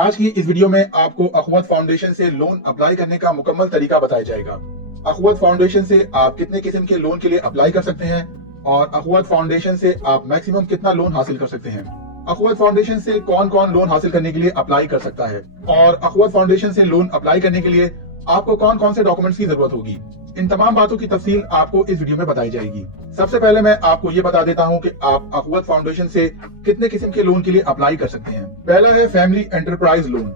आज की इस वीडियो में आपको अखवत फाउंडेशन से लोन अप्लाई करने का मुकम्मल तरीका बताया जाएगा। अखवत फाउंडेशन से आप कितने किस्म के लोन के लिए अप्लाई कर सकते हैं और अखवत फाउंडेशन से आप मैक्सिमम कितना लोन हासिल कर सकते हैं। अखवत फाउंडेशन से कौन कौन लोन हासिल करने के लिए अप्लाई कर सकता है और अखवत फाउंडेशन से लोन अप्लाई करने के लिए आपको कौन कौन से डॉक्यूमेंट्स की जरूरत होगी, इन तमाम बातों की तफसील आपको इस वीडियो में बताई जाएगी। सबसे पहले मैं आपको ये बता देता हूँ कि आप अखवत फाउंडेशन से कितने किस्म के लोन के लिए अप्लाई कर सकते हैं। पहला है family enterprise loan.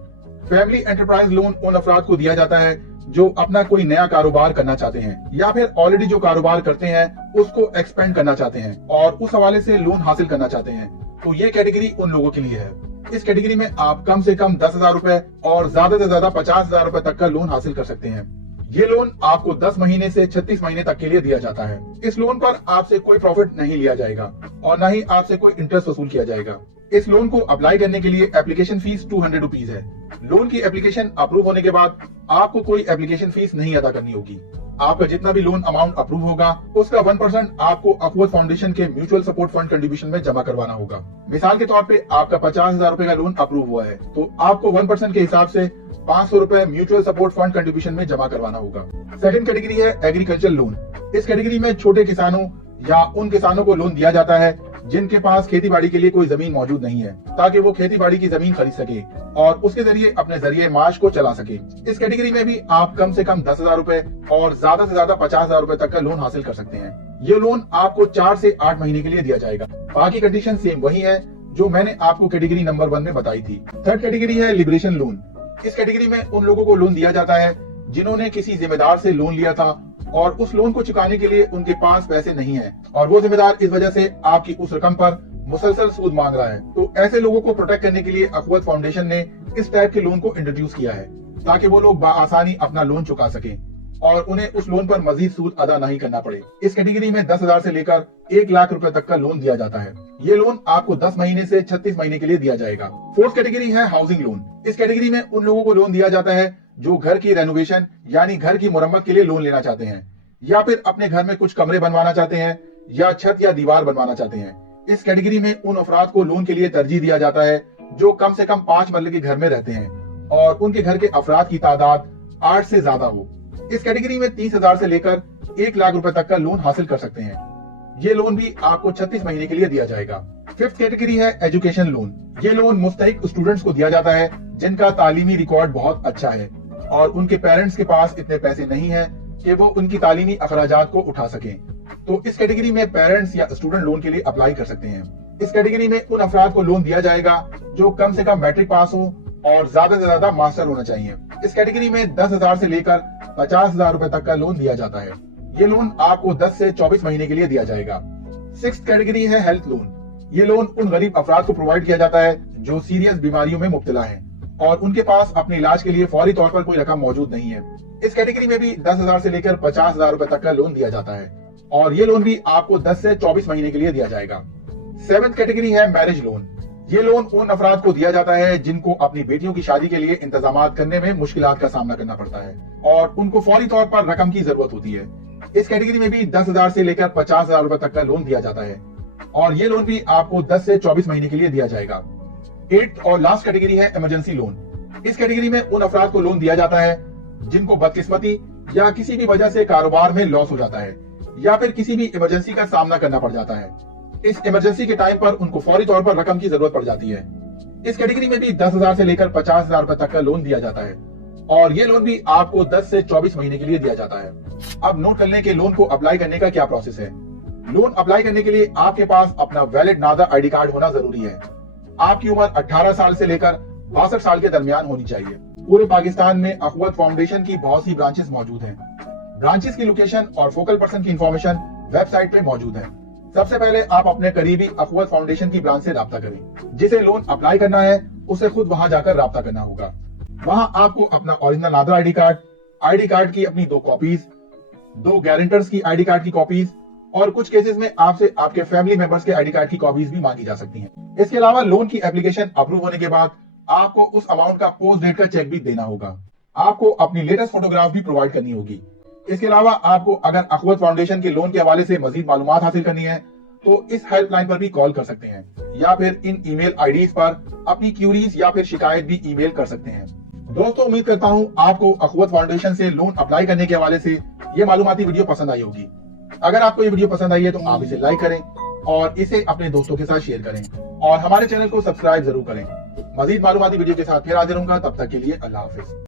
Family enterprise loan उन अफराद को दिया जाता है जो अपना कोई नया कारोबार करना चाहते हैं या फिर ऑलरेडी जो कारोबार करते हैं उसको एक्सपेंड करना चाहते हैं और उस हवाले से लोन हासिल करना चाहते हैं। तो ये कैटेगरी उन लोगों के लिए है। इस कैटेगरी में आप कम से कम 10,000 रुपए और ज्यादा से ज्यादा 50,000 रुपए तक का लोन हासिल कर सकते हैं। ये लोन आपको 10 महीने से 36 महीने तक के लिए दिया जाता है। इस लोन पर आपसे कोई प्रॉफिट नहीं लिया जाएगा और न ही आपसे कोई इंटरेस्ट वसूल किया जाएगा। इस लोन को अप्लाई करने के लिए एप्लीकेशन फीस 200 रुपीज है। लोन की एप्लीकेशन अप्रूव होने के बाद आपको कोई एप्लीकेशन फीस नहीं अदा करनी होगी। आपका जितना भी लोन अमाउंट अप्रूव होगा उसका 1% आपको अखवत फाउंडेशन के म्यूचुअल सपोर्ट फंड कंट्रीब्यूशन में जमा करवाना होगा। मिसाल के तौर पे आपका 50,000 रुपए का लोन अप्रूव हुआ है तो आपको 1% के हिसाब से 500 रुपए म्यूचुअल सपोर्ट फंड कंट्रीब्यूशन में जमा करवाना होगा। सेकंड कैटेगरी है एग्रीकल्चर लोन। इस कैटेगरी में छोटे किसानों या उन किसानों को लोन दिया जाता है जिनके पास खेती बाड़ी के लिए कोई जमीन मौजूद नहीं है, ताकि वो खेती बाड़ी की जमीन खरीद सके और उसके जरिए अपने जरिए माश को चला सके। इस कैटेगरी में भी आप कम से कम 10,000 रुपए और ज्यादा से ज्यादा 50,000 रुपए तक का लोन हासिल कर सकते हैं। ये लोन आपको 4 से 8 महीने के लिए दिया जाएगा। बाकी कंडीशन सेम वही है जो मैंने आपको कैटेगरी नंबर 1 में बताई थी। थर्ड कैटेगरी है लिबरेशन लोन। इस कैटेगरी में उन लोगों को लोन दिया जाता है जिन्होंने किसी जिम्मेदार से लोन लिया था और उस लोन को चुकाने के लिए उनके पास पैसे नहीं है और वो जिम्मेदार इस वजह से आपकी उस रकम पर मुसलसल सूद मांग रहा है। तो ऐसे लोगों को प्रोटेक्ट करने के लिए अखवत फाउंडेशन ने इस टाइप के लोन को इंट्रोड्यूस किया है ताकि वो लोग बआसानी अपना लोन चुका सके और उन्हें उस लोन पर मजीद सूद अदा नहीं करना पड़े। इस कैटेगरी में 10,000 से लेकर 1 लाख रुपए तक का लोन दिया जाता है। ये लोन आपको 10 महीने से 36 महीने के लिए दिया जाएगा। फोर्थ कैटेगरी है हाउसिंग लोन। इस कैटेगरी में उन लोगों को लोन दिया जाता है जो घर की रेनोवेशन यानी घर की मुरम्मत के लिए लोन लेना चाहते हैं या फिर अपने घर में कुछ कमरे बनवाना चाहते हैं या छत या दीवार बनवाना चाहते हैं। इस कैटेगरी में उन अफराद को लोन के लिए तरजीह दिया जाता है जो कम से कम 5 मरले के घर में रहते हैं और उनके घर के अफराद की तादाद 8 से ज्यादा हो। इस कैटेगरी में 30,000 से लेकर 1 लाख रुपए तक का लोन हासिल कर सकते हैं। ये लोन भी आपको 36 महीने के लिए दिया जाएगा। फिफ्थ कैटेगरी है एजुकेशन लोन। ये लोन मुस्तहिक स्टूडेंट्स को दिया जाता है जिनका तालीमी रिकॉर्ड बहुत अच्छा है और उनके पेरेंट्स के पास इतने पैसे नहीं है कि वो उनकी तालीमी अखराजात को उठा सकें। तो इस कैटेगरी में पेरेंट्स या स्टूडेंट लोन के लिए अप्लाई कर सकते हैं। इस कैटेगरी में उन अफराद को लोन दिया जाएगा जो कम से कम मैट्रिक पास हो और ज्यादा से ज्यादा मास्टर होना चाहिए। इस कैटेगरी में 10,000 से लेकर 50,000 रुपए तक का लोन दिया जाता है। ये लोन आपको 10 से 24 महीने के लिए दिया जाएगा। सिक्स्थ कैटेगरी है हेल्थ लोन। ये लोन उन गरीब अफराद को प्रोवाइड किया जाता है जो सीरियस बीमारियों में मुब्तला है और उनके पास अपने इलाज के लिए फौरी तौर पर कोई रकम मौजूद नहीं है। इस कैटेगरी में भी 10,000 से लेकर 50,000 रुपए तक का लोन दिया जाता है और ये लोन भी आपको 10 से 24 महीने के लिए दिया जाएगा। सेवंथ कैटेगरी है मैरिज लोन। ये लोन उन अफराद को दिया जाता है जिनको अपनी बेटियों की शादी के लिए इंतजामात करने में मुश्किलात का सामना करना पड़ता है और उनको फौरी तौर पर रकम की जरूरत होती है। इस कैटेगरी में भी 10,000 से लेकर 50,000 रुपए तक का लोन दिया जाता है और ये लोन भी आपको 10 से 24 महीने के लिए दिया जाएगा। एट्थ और लास्ट कैटेगरी है इमरजेंसी लोन। इस कैटेगरी में उन अफराद को लोन दिया जाता है जिनको बदकिस्मती या किसी भी वजह से कारोबार में लॉस हो जाता है या फिर किसी भी इमरजेंसी का सामना करना पड़ जाता है। इस इमरजेंसी के टाइम पर उनको फौरी तौर पर रकम की जरूरत पड़ जाती है। इस कैटेगरी में भी 10,000 से लेकर 50,000 रुपए तक का लोन दिया जाता है और ये लोन भी आपको 10 से 24 महीने के लिए दिया जाता है। अब नोट कर लें कि लोन को अप्लाई करने का क्या प्रोसेस है। लोन अप्लाई करने के लिए आपके पास अपना वैलिड नादा आईडी कार्ड होना जरूरी है। आपकी उम्र 18 साल से लेकर 62 साल के दरमियान होनी चाहिए। पूरे पाकिस्तान में अखवत फाउंडेशन की बहुत सी ब्रांचेस मौजूद हैं। ब्रांचेस की लोकेशन और फोकल पर्सन की इंफॉर्मेशन वेबसाइट पे मौजूद है। सबसे पहले आप अपने करीबी अखवत फाउंडेशन की ब्रांच से राब्ता करें। जिसे लोन अप्लाई करना है उसे खुद वहां जाकर राब्ता करना होगा। वहां आपको अपना ओरिजिनल नादर आईडी कार्ड की अपनी 2 कॉपीज, 2 गारंटर्स की आईडी कार्ड की कॉपीज और कुछ केसेस में आपसे आपके फैमिली मेंबर्स के आईडी कार्ड की कॉपीज भी मांगी जा सकती हैं। इसके अलावा लोन की एप्लीकेशन अप्रूव होने के बाद आपको उस अमाउंट का पोस्ट डेट का चेक भी देना होगा। आपको अपनी लेटेस्ट फोटोग्राफ भी प्रोवाइड करनी होगी। इसके अलावा आपको अगर अखवत फाउंडेशन के लोन के हवाले से मजीद मालूमात हासिल करनी है तो इस हेल्पलाइन पर भी कॉल कर सकते हैं। या फिर इन ईमेल आईडीज पर अपनी क्यूरीज या फिर शिकायत भी ईमेल कर सकते हैं। दोस्तों, उम्मीद करता हूं आपको अखवत फाउंडेशन से लोन अप्लाई करने के हवाले से ये मालूमाती वीडियो पसंद आई होगी। अगर आपको ये वीडियो पसंद आई है तो आप इसे लाइक करें और इसे अपने दोस्तों के साथ शेयर करें और हमारे चैनल को सब्सक्राइब जरूर करें। मजीद मालूमाती वीडियो के साथ फिर हाजिर होऊंगा, तब तक के लिए अल्लाह हाफिज।